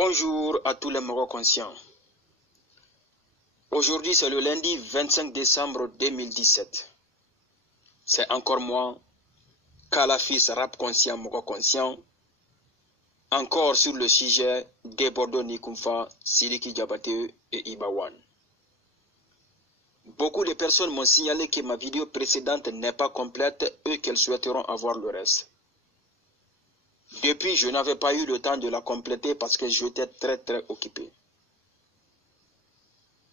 Bonjour à tous les Marocains conscients. Aujourd'hui, c'est le lundi 25 décembre 2017. C'est encore moi, Kalafis Rap Conscient Marocain Conscient, encore sur le sujet Debordo Nikumfa, Sidiki Diabaté et Ibawan. Beaucoup de personnes m'ont signalé que ma vidéo précédente n'est pas complète et qu'elles souhaiteront avoir le reste. Depuis, je n'avais pas eu le temps de la compléter parce que j'étais très occupé.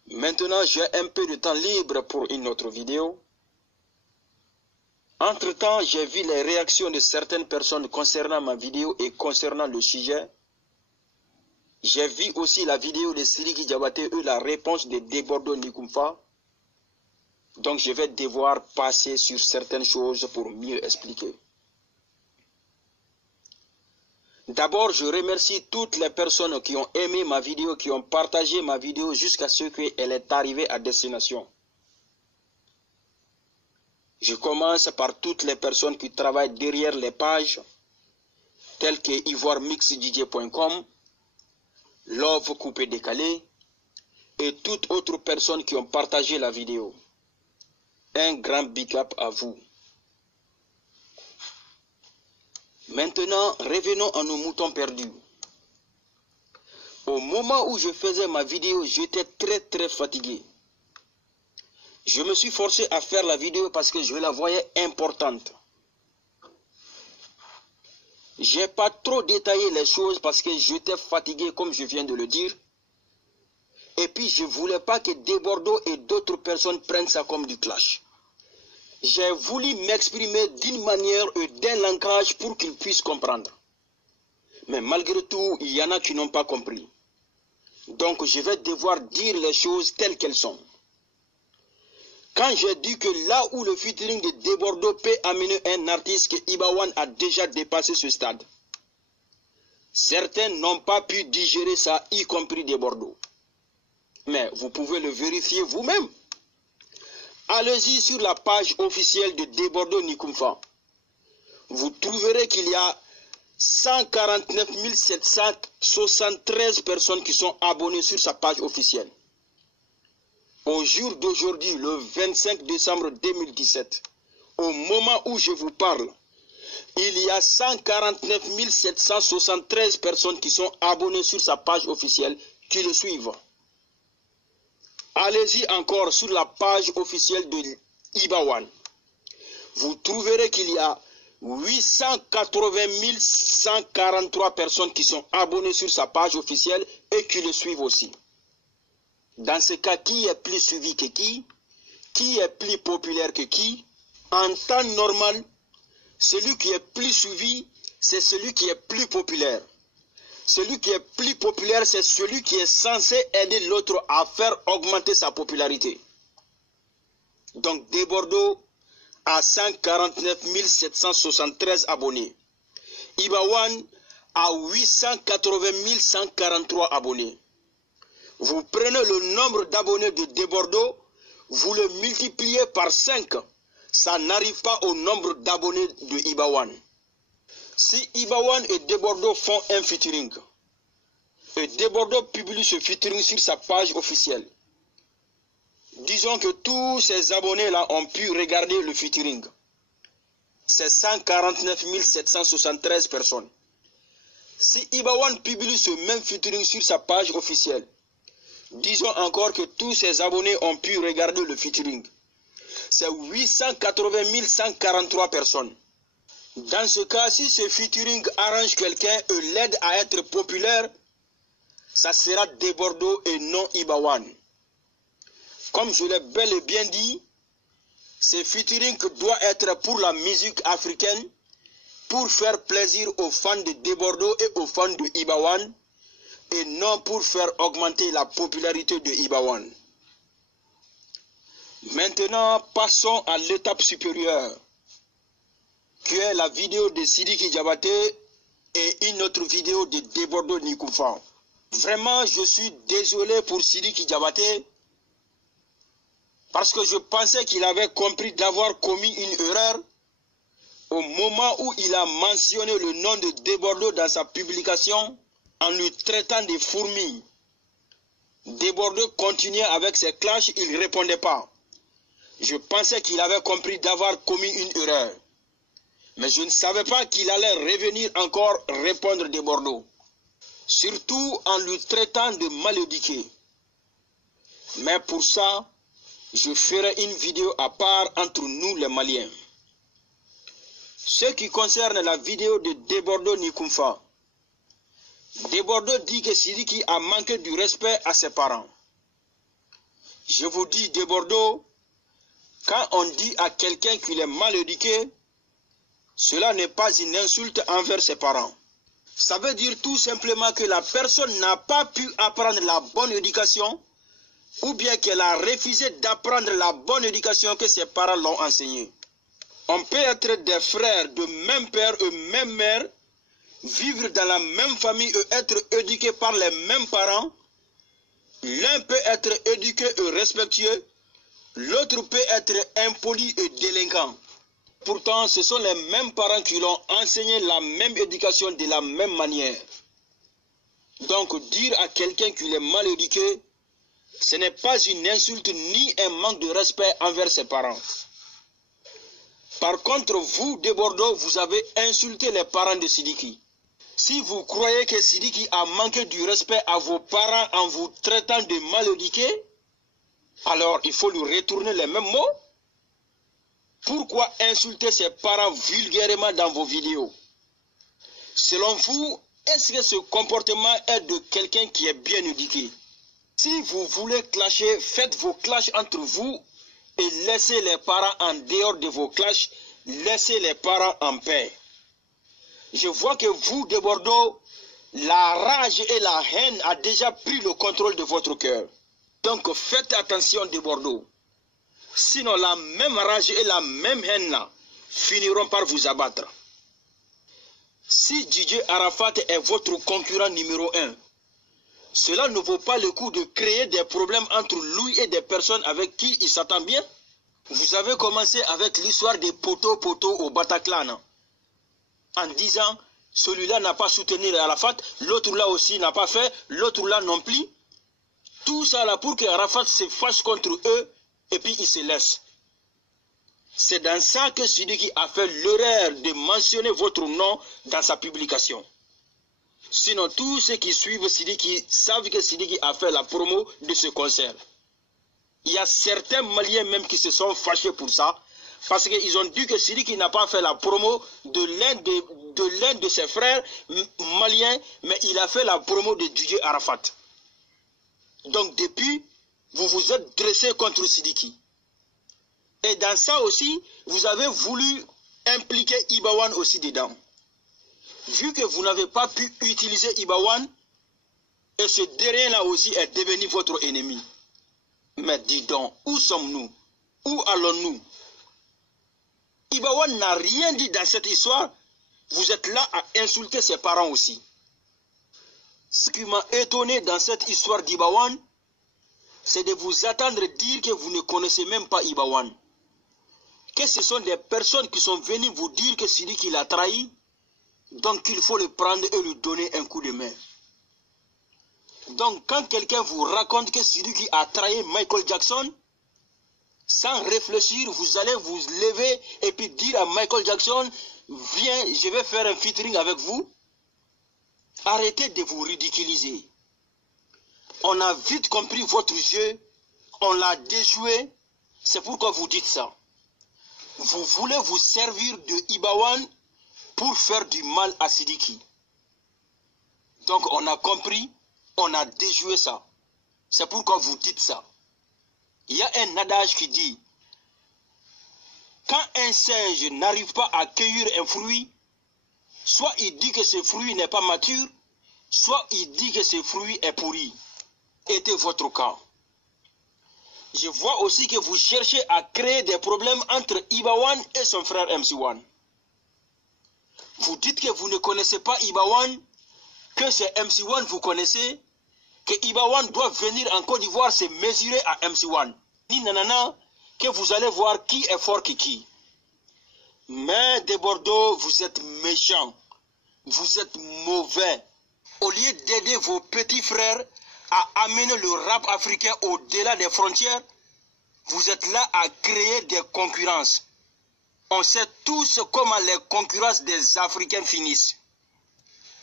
Maintenant, j'ai un peu de temps libre pour une autre vidéo. Entre-temps, j'ai vu les réactions de certaines personnes concernant ma vidéo et concernant le sujet. J'ai vu aussi la vidéo de Sidiki Diabaté et la réponse de Debordo Nikumfa. Donc, je vais devoir passer sur certaines choses pour mieux expliquer. D'abord, je remercie toutes les personnes qui ont aimé ma vidéo, qui ont partagé ma vidéo jusqu'à ce qu'elle est arrivée à destination. Je commence par toutes les personnes qui travaillent derrière les pages, telles que ivoiremixdj.com, Love Coupé Décalé, et toutes autres personnes qui ont partagé la vidéo. Un grand big up à vous. Maintenant, revenons à nos moutons perdus. Au moment où je faisais ma vidéo, j'étais très fatigué. Je me suis forcé à faire la vidéo parce que je la voyais importante. J'ai pas trop détaillé les choses parce que j'étais fatigué comme je viens de le dire. Et puis je voulais pas que Debordo et d'autres personnes prennent ça comme du clash. J'ai voulu m'exprimer d'une manière et d'un langage pour qu'ils puissent comprendre. Mais malgré tout, il y en a qui n'ont pas compris. Donc je vais devoir dire les choses telles qu'elles sont. Quand j'ai dit que là où le featuring de Debordo peut amener un artiste, que Ibawan a déjà dépassé ce stade. Certains n'ont pas pu digérer ça, y compris Debordo. Mais vous pouvez le vérifier vous-même. Allez-y sur la page officielle de Debordo Nikumfa. Vous trouverez qu'il y a 149 773 personnes qui sont abonnées sur sa page officielle. Au jour d'aujourd'hui, le 25 décembre 2017, au moment où je vous parle, il y a 149 773 personnes qui sont abonnées sur sa page officielle qui le suivent. Allez-y encore sur la page officielle de Ibawan. Vous trouverez qu'il y a 880 143 personnes qui sont abonnées sur sa page officielle et qui le suivent aussi. Dans ce cas, qui est plus suivi que qui? Qui est plus populaire que qui? En temps normal, celui qui est plus suivi, c'est celui qui est plus populaire. Celui qui est plus populaire, c'est celui qui est censé aider l'autre à faire augmenter sa popularité. Donc, Debordo a 149 773 abonnés. Ibawan a 880 143 abonnés. Vous prenez le nombre d'abonnés de Debordo, vous le multipliez par 5. Ça n'arrive pas au nombre d'abonnés de Ibawan. Si Ibawan et Debordo font un featuring, et Debordo publie ce featuring sur sa page officielle, disons que tous ces abonnés-là ont pu regarder le featuring. C'est 149 773 personnes. Si Ibawan publie ce même featuring sur sa page officielle, disons encore que tous ces abonnés ont pu regarder le featuring. C'est 880 143 personnes. Dans ce cas, si ce featuring arrange quelqu'un et l'aide à être populaire, ça sera Debordo et non Ibawan. Comme je l'ai bel et bien dit, ce featuring doit être pour la musique africaine, pour faire plaisir aux fans de Debordo et aux fans de Ibawan, et non pour faire augmenter la popularité de Ibawan. Maintenant, passons à l'étape supérieure, qui est la vidéo de Sidiki Diabaté et une autre vidéo de Debordo Nikumfa. Vraiment, je suis désolé pour Sidiki Diabaté, parce que je pensais qu'il avait compris d'avoir commis une erreur au moment où il a mentionné le nom de Debordo dans sa publication. en lui traitant de fourmi. Debordeaux continuait avec ses clashs, il ne répondait pas. Je pensais qu'il avait compris d'avoir commis une erreur. Mais je ne savais pas qu'il allait revenir encore répondre Debordeaux. Surtout en lui traitant de malédiqué. Mais pour ça, je ferai une vidéo à part entre nous les Maliens. Ce qui concerne la vidéo de Debordeaux Nikumfa. Debordeaux dit que Sidiki a manqué du respect à ses parents. Je vous dis, Debordeaux, quand on dit à quelqu'un qu'il est mal éduqué, cela n'est pas une insulte envers ses parents. Ça veut dire tout simplement que la personne n'a pas pu apprendre la bonne éducation ou bien qu'elle a refusé d'apprendre la bonne éducation que ses parents l'ont enseignée. On peut être des frères de même père et même mère, vivre dans la même famille et être éduqués par les mêmes parents. L'un peut être éduqué et respectueux, l'autre peut être impoli et délinquant. Pourtant, ce sont les mêmes parents qui l'ont enseigné la même éducation de la même manière. Donc, dire à quelqu'un qu'il est mal éduqué, ce n'est pas une insulte ni un manque de respect envers ses parents. Par contre, vous, de Bordeaux, vous avez insulté les parents de Sidiki. Si vous croyez que Sidiki a manqué du respect à vos parents en vous traitant de mal éduqué, alors il faut lui retourner les mêmes mots. Pourquoi insulter ses parents vulgairement dans vos vidéos? Selon vous, est-ce que ce comportement est de quelqu'un qui est bien éduqué? Si vous voulez clasher, faites vos clashs entre vous et laissez les parents en dehors de vos clashs, laissez les parents en paix. Je vois que vous, de Bordeaux, la rage et la haine a déjà pris le contrôle de votre cœur. Donc faites attention, de Bordeaux. Sinon la même rage et la même haine là finiront par vous abattre. Si Didier Arafat est votre concurrent numéro 1, cela ne vaut pas le coup de créer des problèmes entre lui et des personnes avec qui il s'entend bien. Vous avez commencé avec l'histoire des poteaux au Bataclan, en disant celui-là n'a pas soutenu Arafat, l'autre là aussi n'a pas fait, l'autre là non plus. Tout ça là pour que Arafat se fâche contre eux et puis il se laisse. C'est dans ça que Sidiki a fait l'erreur de mentionner votre nom dans sa publication. Sinon, tous ceux qui suivent Sidiki savent que Sidiki a fait la promo de ce concert. Il y a certains Maliens même qui se sont fâchés pour ça, parce qu'ils ont dit que Sidiki n'a pas fait la promo de l'un de ses frères maliens, mais il a fait la promo de Didier Arafat. Donc depuis, vous vous êtes dressé contre Sidiki. Et dans ça aussi, vous avez voulu impliquer Ibawan aussi dedans. Vu que vous n'avez pas pu utiliser Ibawan, et ce dernier-là aussi est devenu votre ennemi. Mais dis donc, où sommes-nous? Où allons-nous? Ibawan n'a rien dit dans cette histoire. Vous êtes là à insulter ses parents aussi. Ce qui m'a étonné dans cette histoire d'Ibawan, c'est de vous attendre dire que vous ne connaissez même pas Ibawan. Que ce sont des personnes qui sont venues vous dire que Sidiki l'a trahi, donc il faut le prendre et lui donner un coup de main. Donc quand quelqu'un vous raconte que Sidiki a trahi Michael Jackson, sans réfléchir, vous allez vous lever et puis dire à Michael Jackson, viens, je vais faire un featuring avec vous. Arrêtez de vous ridiculiser. On a vite compris votre jeu, on l'a déjoué, c'est pourquoi vous dites ça. Vous voulez vous servir de Ibawan pour faire du mal à Sidiki. Donc on a compris, on a déjoué ça. C'est pourquoi vous dites ça. Il y a un adage qui dit, quand un singe n'arrive pas à cueillir un fruit, soit il dit que ce fruit n'est pas mature, soit il dit que ce fruit est pourri. Était votre cas. Je vois aussi que vous cherchez à créer des problèmes entre Ibawan et son frère MC1. Vous dites que vous ne connaissez pas Ibawan, que c'est MC1 vous connaissez, que Ibawan doit venir en Côte d'Ivoire se mesurer à MC1. Ni nanana, que vous allez voir qui est fort que qui. Mais de Bordeaux, vous êtes méchants, vous êtes mauvais. Au lieu d'aider vos petits frères à amener le rap africain au-delà des frontières, vous êtes là à créer des concurrences. On sait tous comment les concurrences des Africains finissent.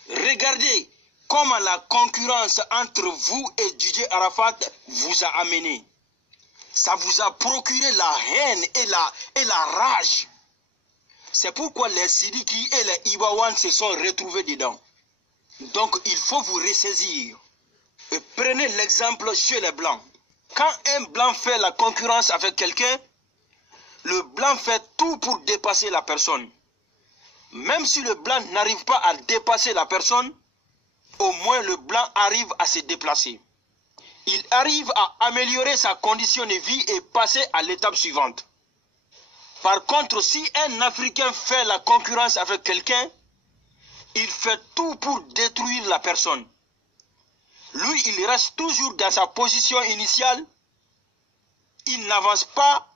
Regardez comment la concurrence entre vous et DJ Arafat vous a amené. Ça vous a procuré la haine et la rage. C'est pourquoi les Sidiki et les Ibawan se sont retrouvés dedans. Donc il faut vous ressaisir. Et prenez l'exemple chez les Blancs. Quand un Blanc fait la concurrence avec quelqu'un, le Blanc fait tout pour dépasser la personne. Même si le Blanc n'arrive pas à dépasser la personne, au moins le Blanc arrive à se déplacer. Il arrive à améliorer sa condition de vie et passer à l'étape suivante. Par contre, si un Africain fait la concurrence avec quelqu'un, il fait tout pour détruire la personne. Lui, il reste toujours dans sa position initiale. Il n'avance pas,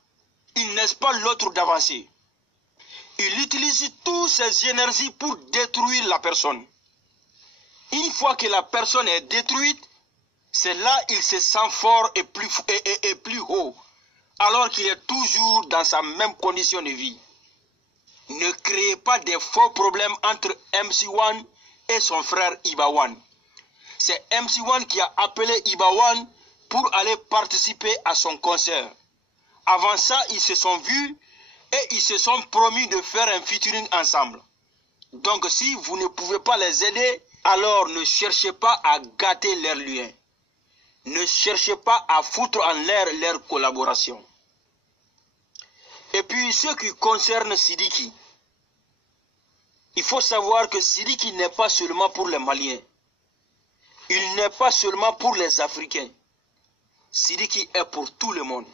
il ne laisse pas l'autre d'avancer. Il utilise toutes ses énergies pour détruire la personne. Une fois que la personne est détruite, c'est là qu'il se sent fort et plus haut, alors qu'il est toujours dans sa même condition de vie. Ne créez pas de faux problèmes entre MC1 et son frère Ibawan. C'est MC1 qui a appelé Ibawan pour aller participer à son concert. Avant ça, ils se sont vus et ils se sont promis de faire un featuring ensemble. Donc si vous ne pouvez pas les aider, alors ne cherchez pas à gâter leur lien. Ne cherchez pas à foutre en l'air leur collaboration. Et puis ce qui concerne Sidiki, il faut savoir que Sidiki n'est pas seulement pour les Maliens. Il n'est pas seulement pour les Africains. Sidiki est pour tout le monde.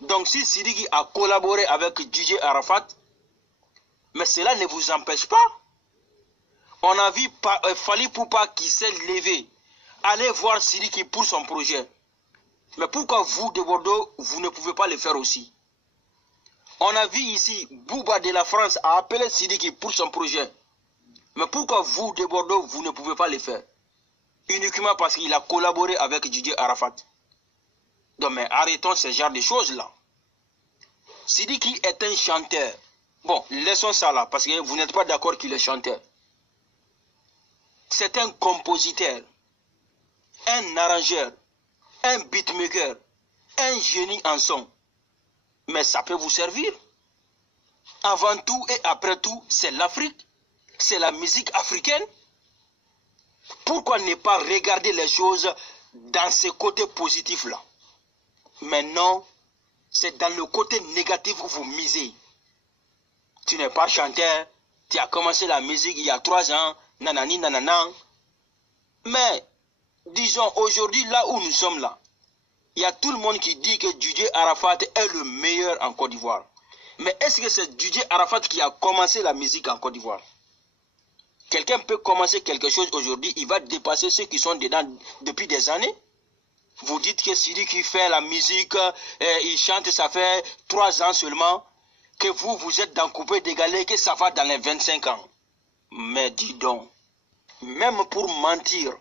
Donc si Sidiki a collaboré avec DJ Arafat, mais cela ne vous empêche pas. On a vu Fally Ipupa qui s'est levé, aller voir Sidiki pour son projet. Mais pourquoi vous, de Bordeaux, vous ne pouvez pas le faire aussi? On a vu ici, Bouba de la France a appelé Sidiki pour son projet. Mais pourquoi vous, de Bordeaux, vous ne pouvez pas le faire? Uniquement parce qu'il a collaboré avec DJ Arafat. Donc, mais arrêtons ce genre de choses-là. Sidiki est un chanteur. Bon, laissons ça là, parce que vous n'êtes pas d'accord qu'il est chanteur. C'est un compositeur, un arrangeur, un beatmaker, un génie en son. Mais ça peut vous servir. Avant tout et après tout, c'est l'Afrique. C'est la musique africaine. Pourquoi ne pas regarder les choses dans ce côté positif-là? Maintenant, c'est dans le côté négatif que vous misez. Tu n'es pas chanteur, tu as commencé la musique il y a 3 ans, nanani nanana. Mais, disons, aujourd'hui, là où nous sommes là, il y a tout le monde qui dit que DJ Arafat est le meilleur en Côte d'Ivoire. Mais est-ce que c'est DJ Arafat qui a commencé la musique en Côte d'Ivoire? Quelqu'un peut commencer quelque chose aujourd'hui, il va dépasser ceux qui sont dedans depuis des années. Vous dites que Sidiki fait la musique, il chante, ça fait 3 ans seulement, que vous êtes dans coupé d'égalé, que ça va dans les 25 ans. Mais dis donc, même pour mentir,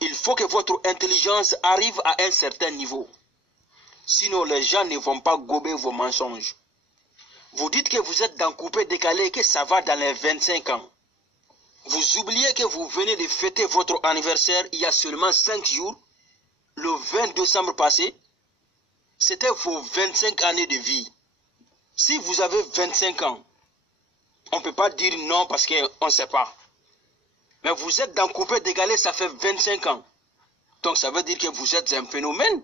il faut que votre intelligence arrive à un certain niveau. Sinon, les gens ne vont pas gober vos mensonges. Vous dites que vous êtes dans coupé décalé, que ça va dans les 25 ans. Vous oubliez que vous venez de fêter votre anniversaire il y a seulement 5 jours, le 20 décembre passé. C'était vos 25 années de vie. Si vous avez 25 ans, on ne peut pas dire non parce qu'on ne sait pas. Mais vous êtes dans coupé décalé, ça fait 25 ans. Donc ça veut dire que vous êtes un phénomène.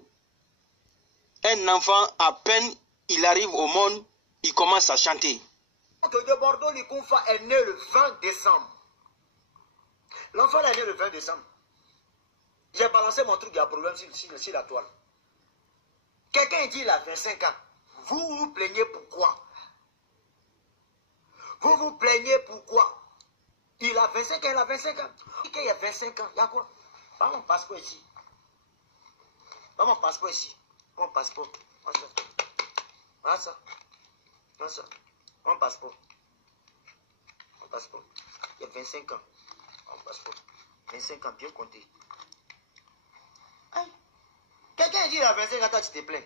Un enfant, à peine il arrive au monde, il commence à chanter. De Bordeaux, Likonfa est né le 20 décembre. L'enfant est né le 20 décembre. J'ai balancé mon truc, il y a un problème sur la toile. Quelqu'un dit il a 25 ans. Vous vous plaignez pourquoi? Vous vous plaignez pourquoi? Il a 25 ans, il a 25 ans. Il y a 25 ans, il y a quoi? Pas mon passeport ici. Pas mon passeport ici. Mon passeport. Voilà ça. Voilà ça. Mon passeport. Mon passeport. Il y a 25 ans. Mon passeport. 25 ans, bien compté. Quelqu'un dit à 25 ans, toi, tu te plains.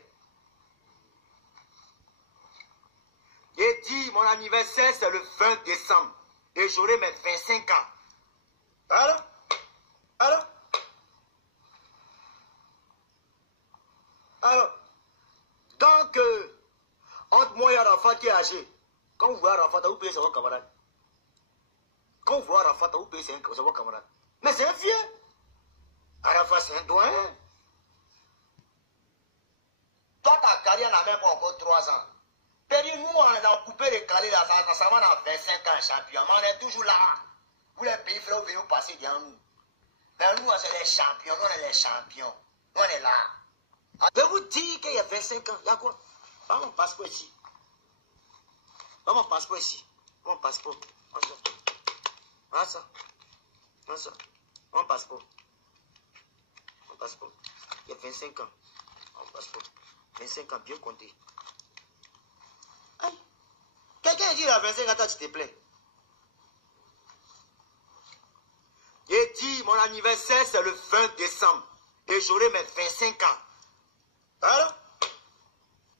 J'ai dit, mon anniversaire, c'est le 20 décembre. Et j'aurai mes 25 ans. Alors? Donc, entre moi et Arafat qui est âgé, quand vous voyez Arafat, vous payez c'est votre camarade. Quand vous voyez Arafat, vous payez c'est votre camarade. Mais c'est un vieux. Arafat, c'est un doyen. Toi, ta carrière n'a même pas encore 3 ans. Péri, nous, on a coupé les calés là, ça va dans 25 ans champion. Mais on est toujours là. Vous les pays frères, vous venez vous passer derrière nous. Mais nous, on est les champions. Nous, on est les champions. On est là. Je vais vous dire qu'il y a 25 ans. Il y a quoi? Pas mon passeport ici. Pas mon passeport ici. Mon passeport. Ça. Mon passeport. Mon passeport. Il y a 25 ans. Mon passeport. 25 ans, bien compté. Quelqu'un dit à 25 ans, toi, tu te plains. J'ai dit, mon anniversaire, c'est le 20 décembre. Et j'aurai mes 25 ans. Alors?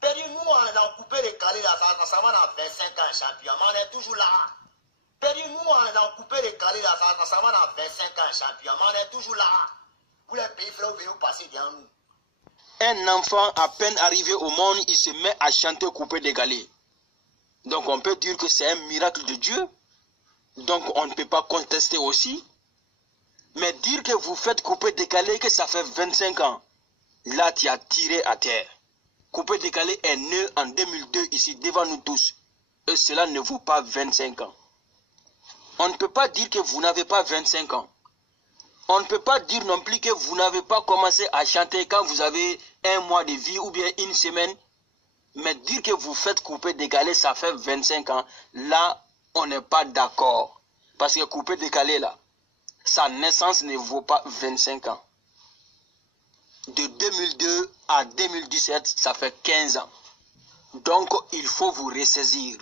Péri, nous, on a coupé les calés là, ça va dans 25 ans champion. Mais on est toujours là. Péri, nous, on a coupé les calés là, ça va dans 25 ans champion. Mais on est toujours là. Vous les pays frères, vous venez vous passer derrière nous. Un enfant à peine arrivé au monde, il se met à chanter coupé décalé. Donc on peut dire que c'est un miracle de Dieu. Donc on ne peut pas contester aussi. Mais dire que vous faites coupé décalé, que ça fait 25 ans, là tu as tiré à terre. Coupé décalé est né en 2002 ici devant nous tous. Et cela ne vaut pas 25 ans. On ne peut pas dire que vous n'avez pas 25 ans. On ne peut pas dire non plus que vous n'avez pas commencé à chanter quand vous avez 1 mois de vie ou bien 1 semaine. Mais dire que vous faites couper décalé, ça fait 25 ans. Là, on n'est pas d'accord. Parce que couper décalé, là, sa naissance ne vaut pas 25 ans. De 2002 à 2017, ça fait 15 ans. Donc, il faut vous ressaisir.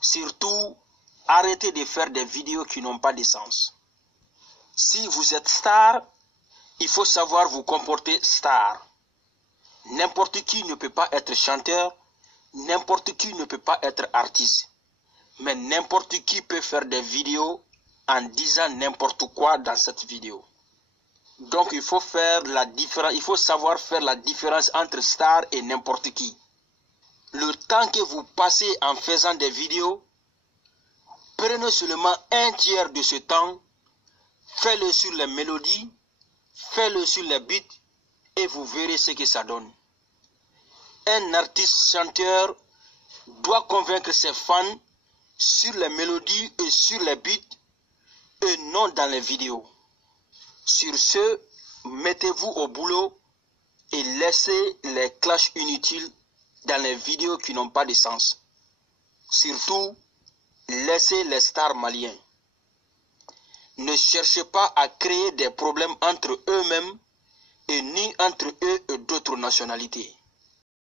Surtout, arrêtez de faire des vidéos qui n'ont pas de sens. Si vous êtes star, il faut savoir vous comporter star. N'importe qui ne peut pas être chanteur, n'importe qui ne peut pas être artiste. Mais n'importe qui peut faire des vidéos en disant n'importe quoi dans cette vidéo. Donc il faut faire la différence, il faut savoir faire la différence entre star et n'importe qui. Le temps que vous passez en faisant des vidéos, prenez seulement 1/3 de ce temps, faites-le sur les mélodies, faites-le sur les beats et vous verrez ce que ça donne. Un artiste chanteur doit convaincre ses fans sur les mélodies et sur les beats et non dans les vidéos. Sur ce, mettez-vous au boulot et laissez les clashs inutiles dans les vidéos qui n'ont pas de sens. Surtout, laissez les stars maliens. Ne cherchez pas à créer des problèmes entre eux-mêmes et ni entre eux et d'autres nationalités.